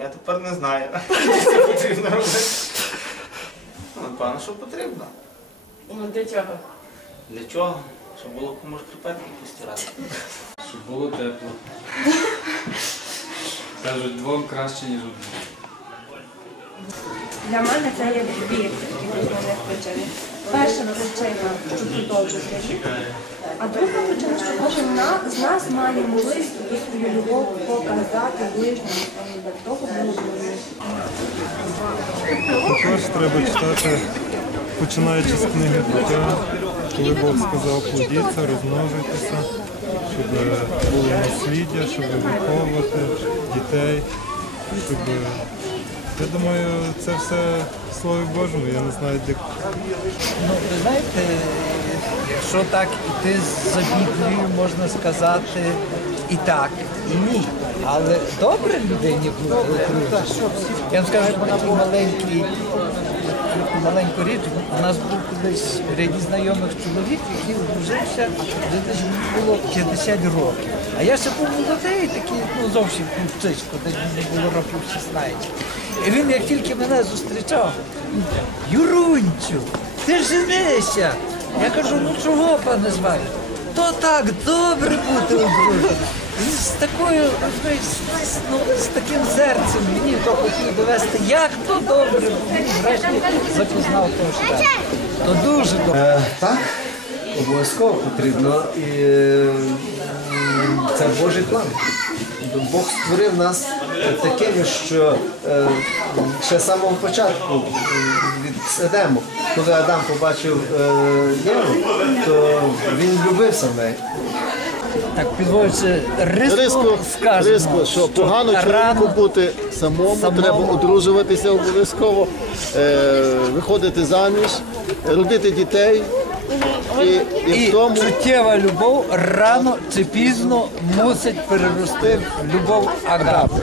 Я тепер не знаю, що це потрібно робити. Ну, Напевно, що потрібно. Ну для чого? Для чого? Щоб було кому шкарпетки постирати. Щоб було тепло. Кажуть, двом краще, ніж одному. Для мене це є дві основних причини. Перша причина, щоб продовжити рік. А друга причина, що кожен з нас має можливість свою любов показати ближньому для того було Також треба читати, починаючи з книги буття, коли Бог сказав плодіться, розмножуйтеся, щоб було насліддя, щоб виховувати дітей, щоб я думаю, це все в Слові Божому. Я не знаю, де Ну, ви знаєте, якщо так іти за Біблією, можна сказати і так, і ні. Але добре людині буде. Я вам скажу таку маленький, маленьку річ. У нас був колись ряді знайомих чоловік, який одружився, вже десь було 50 років. А я ще був молодий, такий, ну зовсім хлопчичко, десь мені було років 16. І він, як тільки мене зустрічав, Юрунчу, ти женишся. Я кажу, ну чого, пане звати? То так добре бути одруженим. З такою, ну, з таким серцем мені то хотів довести, як то добре, врешті запізнав того щастя. То дуже добре. Е, Так, обов'язково потрібно. І е, це Божий план. Бог створив нас такими, що е, ще з самого початку м, від Едему, коли Адам побачив е, Єву, то він влюбився в неї. Так, підводячи риску, Риску, скажемо, риску, що погано рано чоловіку бути самому, Самому. треба одружуватися обов'язково, е, виходити заміж, родити дітей. І, і, І в тому життєва любов рано чи пізно мусить перерости в любов агапи.